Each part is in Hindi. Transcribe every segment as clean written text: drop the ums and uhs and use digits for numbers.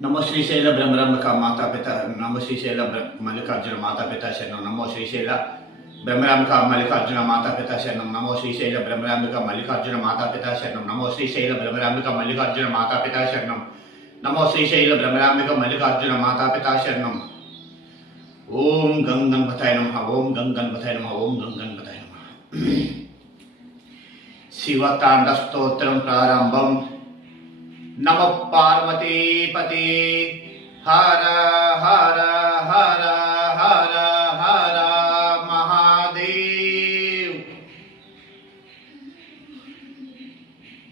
नमो श्रीशैल ब्रह्मरंबिका माता पिता नमो श्रीशैल मल्लिकार्जुन माता पिता शरणं नमो श्रीशैल ब्रह्मरंबिका मल्लिकार्जुन माता पिता शरणं नमो श्रीशैल ब्रह्मरंबिका मल्लिकार्जुन माता पिता शरणं नमो श्रीशैल ब्रह्मरंबिका मल्लिकार्जुन माता पिता शरणं नमो श्रीशैल ब्रह्मरंबिका मल्लिकार्जुन माता पिता शरणं ओम गं गणपतये नमः ओम गं गणपतये नमः ओम गं गणपतये नमः शिवतांड स्तोत्रं प्रारंभम नम पार्वतीपते हर हर हर हर हर महादेव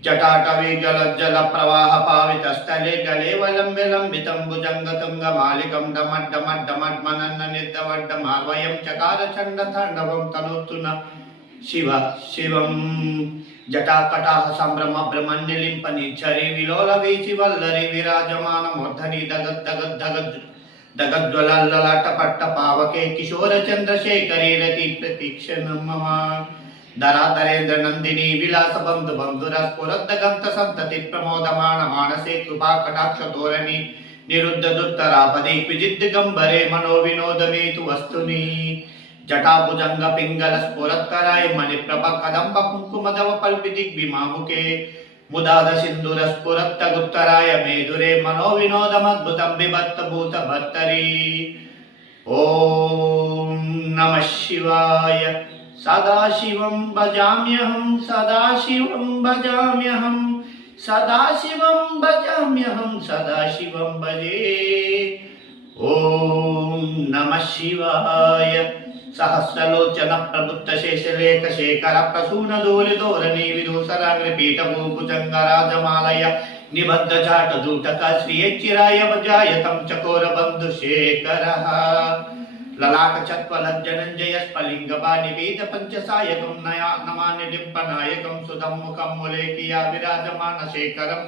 जटाटवी जल प्रवाह पावित स्थले गले वलंबे लंबितं भुजंगतुंग मालिकं डमड्डमड्डमड्मनन्न निर्दवड्डमार्वयं चकार चंड तांडवं तनोतुना शिव शिवं जटाकटाह संभ्रम ब्रह्मण्यलिंपनि चरि विलोल वीचि वल्लरि विराजमान मूर्धनि दगद् दगद् दगद् दगद्वलल्ललाट पट्ट पावके किशोर चंद्रशेखरी रति प्रतीक्षण मम धराधरेन्द्र नंदिनी विलास बंधु बंधुर स्फुरद्दगंत संतति प्रमोदमान मानसे कृपा कटाक्ष धोरणि निरुद्ध दुत्तरापदे क्विजिद्दिगंबरे मनो विनोदमेतु वस्तुनि जटाभुजंग पिंगल स्फुरत्कराय मणिप्रभ कदंब कुंकुमदव पल्पिदिग्विमामुखे मुदाद सिंधुर स्फुरत्तगुत्तराय मेदुरे मनो विनोदमद्भुतं बिभत्त भूत भर्तरी ओम नमः शिवाय सदाशिवं भजाम्यहं सदाशिवं भजाम्यहं सदाशिवं भजाम्यहं सदाशिवं भजे ओम नमः शिवाय सहस्रलोचन प्रबुद्ध शेषलेख शेखर प्रसून धूलिधोरणी विदूसराग्रपीठ भूभुजंगराजमालय निबद्ध जाट जूटक श्रियचिराय वजायतं चकोर बंधु शेखर ललाट चत्वलज्जनंजय स्फलिंग बानिवेद पंचसायकं नया नमानि डिंपनायकं सुदं मुखं मुलेकिया विराजमान शेखरं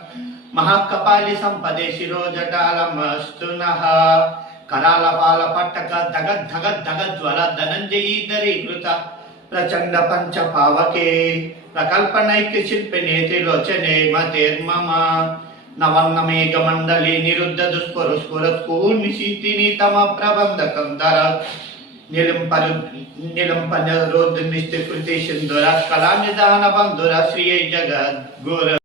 महाकपाली संपदे शिरोजटालमस्तु नः कराल बाल पट्टक धगद धगद धगद ज्वल धनंजयी दरीकृत प्रचंड पंच पावके प्रकल्पनैक्य शिल्पिने त्रिलोचने मतेर्मम नवन्न मेघ मंडली निरुद्ध दुष्पुर स्फुरत्कूर्निशीतिनि तम प्रबंधकं दर निलंपन रोध निष्ठकृति सिंधुर कला निदान बंधुर श्री जगद्गुर